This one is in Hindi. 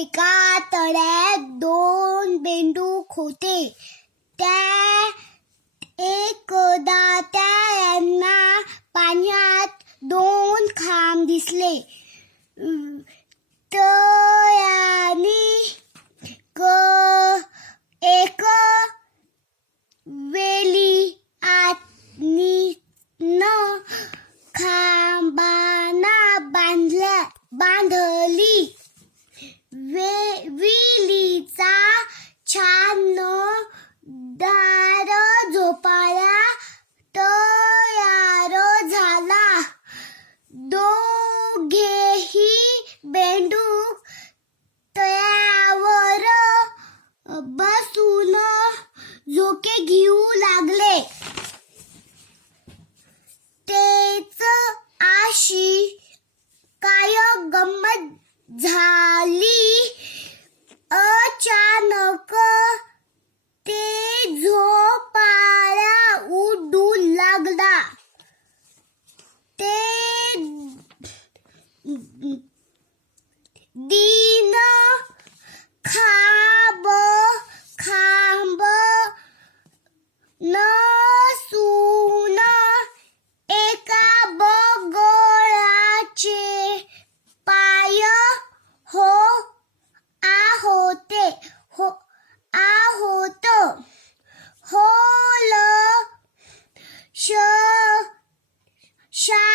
एका तळ्यात दोन बेंडूक होते. त्या एकदा पाण्यात दोन खांब दिसले. तयानी क, एक वेली न खांबाना बांधल्या, बांधली. really नसून एका बगळाचे पाय हो आहोते हो आहोत. होल श शा